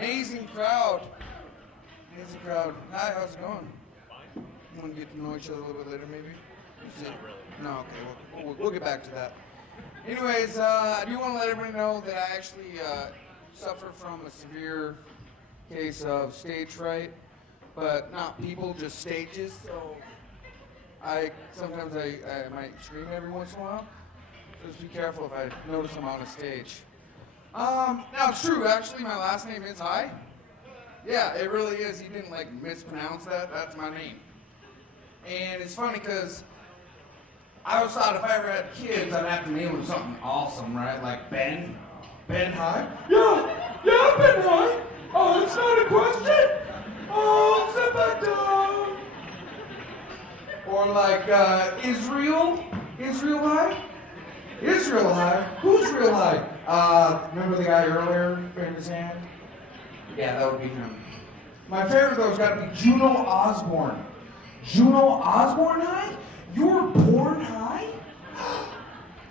Amazing crowd. Amazing crowd. Hi, how's it going? You want to get to know each other a little bit later, maybe? No, okay. We'll get back to that. Anyways, I do want to let everybody know that I actually suffer from a severe case of stage fright, but not people, just stages. So sometimes I might scream every once in a while. Just be careful if I notice I'm on a stage. Now it's true, actually my last name is Heigh. Yeah, it really is. He didn't like mispronounce that. That's my name. And it's funny because I always thought if I ever had kids, I'd have to name them something awesome, right? Like Ben. Ben Heigh? Yeah, Ben Heigh. Oh, that's not a question. Oh, sit back down. Or like Israel. Israel Heigh? Israel Heigh? Who's Real High? Remember the guy earlier, raised his hand? Yeah, that would be him. My favorite though has got to be Juno Osborne. Juno Osborne High? You were born high?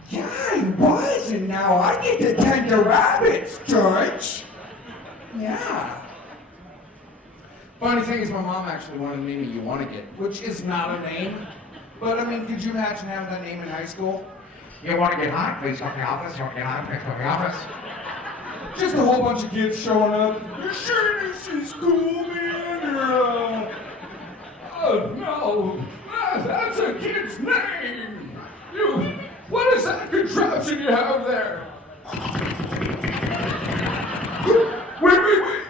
Yeah, I was, and now I get to tend to rabbits, George. Yeah. Funny thing is, my mom actually wanted to name me You Wanna Get, which is not a name. But I mean, could you imagine having that name in high school? You wanna get high? Please come to the office. You wanna get high? Please come to the office. Just a whole bunch of kids showing up. You sure this is cool, man? Oh no. That's a kid's name! What is that contraption you have there? Wait.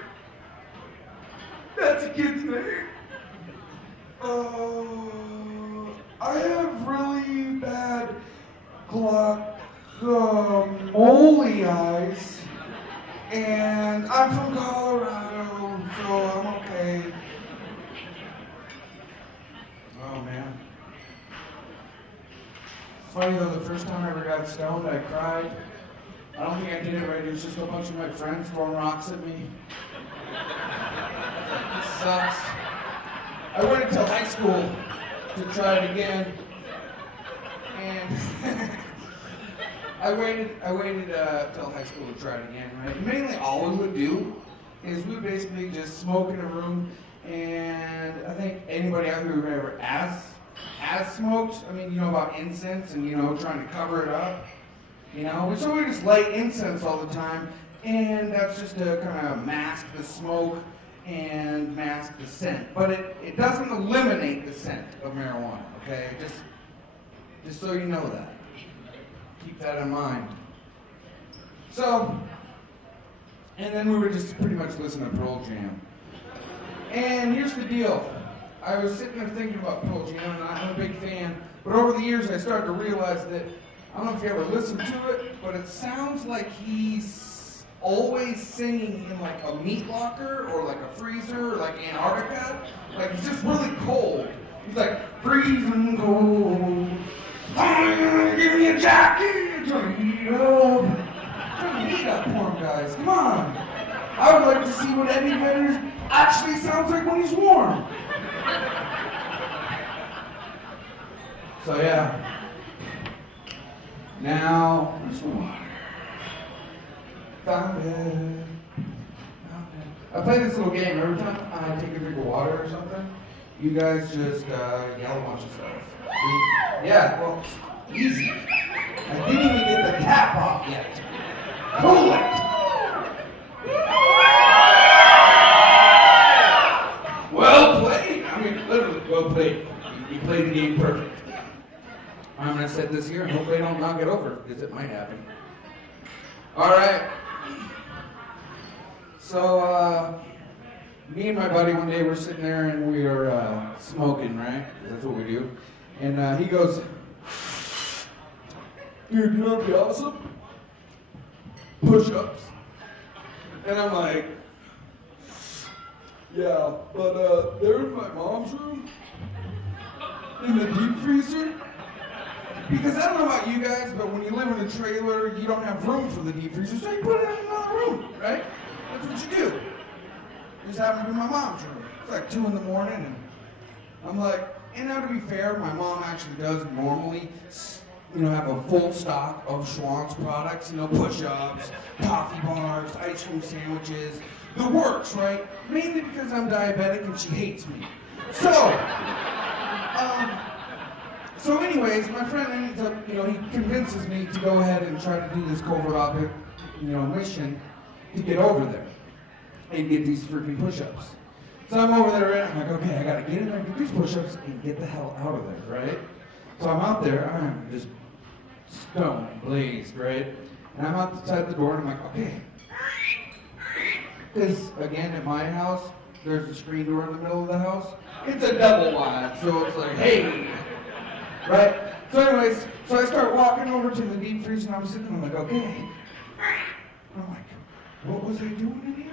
That's a kid's name? I have really bad guacamole eyes, and I'm from Colorado, so I'm okay. Oh man. Funny though, the first time I ever got stoned, I cried. I don't think I did it right. It was just a bunch of my friends throwing rocks at me. It sucks. I waited until high school to try it again. And I waited till high school to try it again, right? Mainly all we would do is we would basically just smoke in a room. And I think anybody out here who ever has smoked, I mean, you know about incense and, you know, trying to cover it up, you know? So we just light incense all the time, and that's just to kind of mask the smoke and mask the scent. But it doesn't eliminate the scent of marijuana, okay? Just so you know that. Keep that in mind. So, and then we would just pretty much listen to Pearl Jam. And here's the deal. I was sitting there thinking about Pearl Jam, and I'm a big fan, but over the years I started to realize that, I don't know if you ever listened to it, but it sounds like he's always singing in like a meat locker, or like a freezer, or like Antarctica. Like he's just really cold. He's like, freezing cold. Give me a jacket, trying to heat up. Trying to heat up, poor guys, come on. I would like to see what Eddie Vedder actually sounds like when he's warm. So yeah. Now, where's the water? Found it. I play this little game every time I take a drink of water or something. You guys just yell a bunch of stuff. Yeah, well, easy. I didn't even get the cap off yet. Cool it. Well played. I mean, literally, well played. You played the game perfect. I'm going to set this here and hopefully I don't knock it over, because it might happen. All right. So, me and my buddy one day were sitting there and we were smoking, right? That's what we do. And he goes, dude, you know what'd be awesome? Push-ups. And I'm like, yeah, but they're in my mom's room, in the deep freezer. Because I don't know about you guys, but when you live in a trailer, you don't have room for the deep freezer, so you put it in another room, right? That's what you do. Just happened to be my mom's room. It's like 2 in the morning, and I'm like, and now to be fair, my mom actually does normally have a full stock of Schwann's products, push-ups, coffee bars, ice cream sandwiches, the works, right? Mainly because I'm diabetic and she hates me. So anyways, my friend ends up, he convinces me to go ahead and try to do this covert op, mission to get over there and get these freaking push-ups. So I'm over there and I'm like, okay, I gotta get in there, get these push-ups, and get the hell out of there, right? So I'm out there, I'm just stone blazed, right? And I'm outside the door and I'm like, okay. Because again, at my house, there's a screen door in the middle of the house. It's a double wide, so it's like, hey, right? So anyways, so I start walking over to the deep freeze and I'm sitting, I'm like, okay. I'm like, what was I doing in here?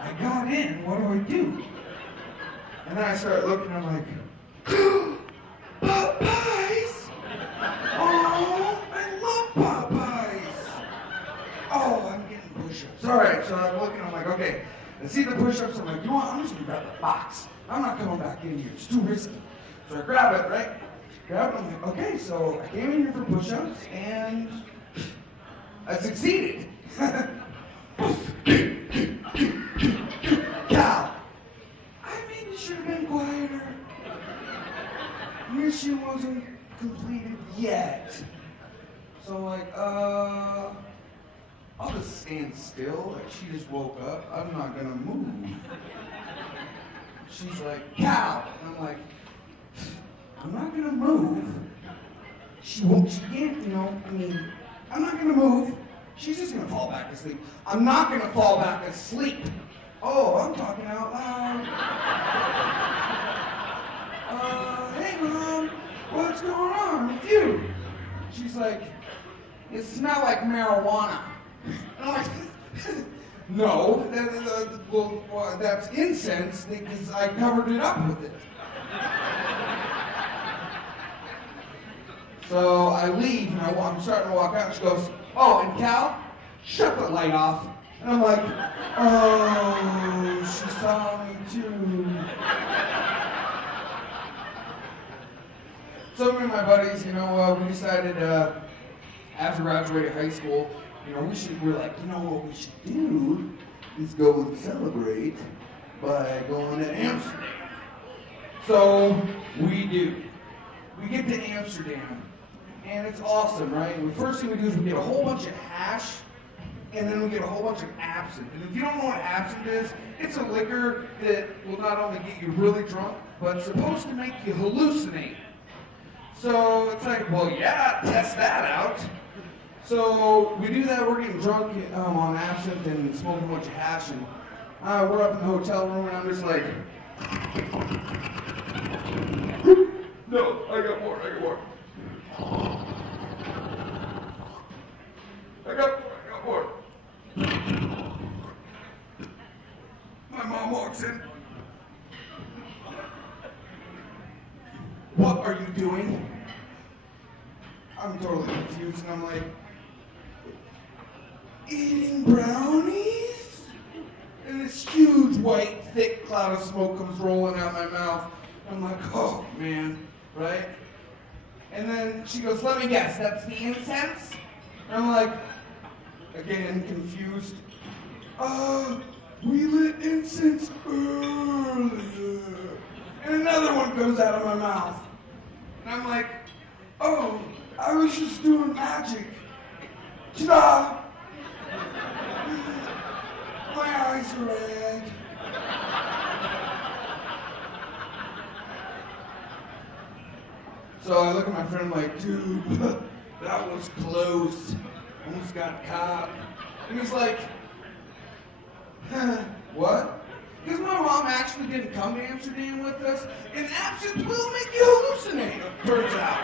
I got in, what do I do? And then I start looking, I'm like, Popeyes! Oh, I love Popeyes! Oh, I'm getting push-ups. All right, so I'm looking, I'm like, okay. I see the push-ups, I'm like, you know what, I'm just gonna grab the box. I'm not coming back in here, it's too risky. So I grab it, right? Grab it, I'm like, okay, so I came in here for push-ups, and I succeeded. Cal, I maybe should have been quieter. Mission wasn't completed yet. So I'm like, I'll just stand still. Like, she just woke up. I'm not gonna move. She's like, Cal. And I'm like, I'm not gonna move. She can't, I'm not gonna move. She's just gonna fall back asleep. I'm not gonna fall back asleep. Oh, I'm talking out loud. Hey Mom, what's going on with you? She's like, it smells like marijuana. And I'm like, no, that's incense because I covered it up with it. So I leave and I'm starting to walk out and she goes, oh, and Cal, shut the light off. And I'm like, oh, she saw me too. So me and my buddies, we decided after graduating high school, we're like, what we should do is go and celebrate by going to Amsterdam. So we do. We get to Amsterdam, and it's awesome, right? And the first thing we do is we get a whole bunch of hash, and then we get a whole bunch of absinthe. And if you don't know what absinthe is, it's a liquor that will not only get you really drunk, but it's supposed to make you hallucinate. So it's like, well, yeah, test that out. So we do that, we're getting drunk on absinthe and smoking a bunch of hash, and we're up in the hotel room, and I'm just like, no, I got more. I got more. My mom walks in. What are you doing? I'm totally confused, and I'm like, eating brownies? And this huge, white, thick cloud of smoke comes rolling out my mouth. I'm like, oh, man, right? And then she goes, let me guess, that's the incense? And I'm like, again, confused. We lit incense earlier. And another one comes out of my mouth. And I'm like, oh, I was just doing magic. Ta-da! My eyes are red. So I look at my friend like, dude, that was close. Almost got caught. And he's like, what? Because my mom actually didn't come to Amsterdam with us, and absinthe will make you hallucinate, it turns out.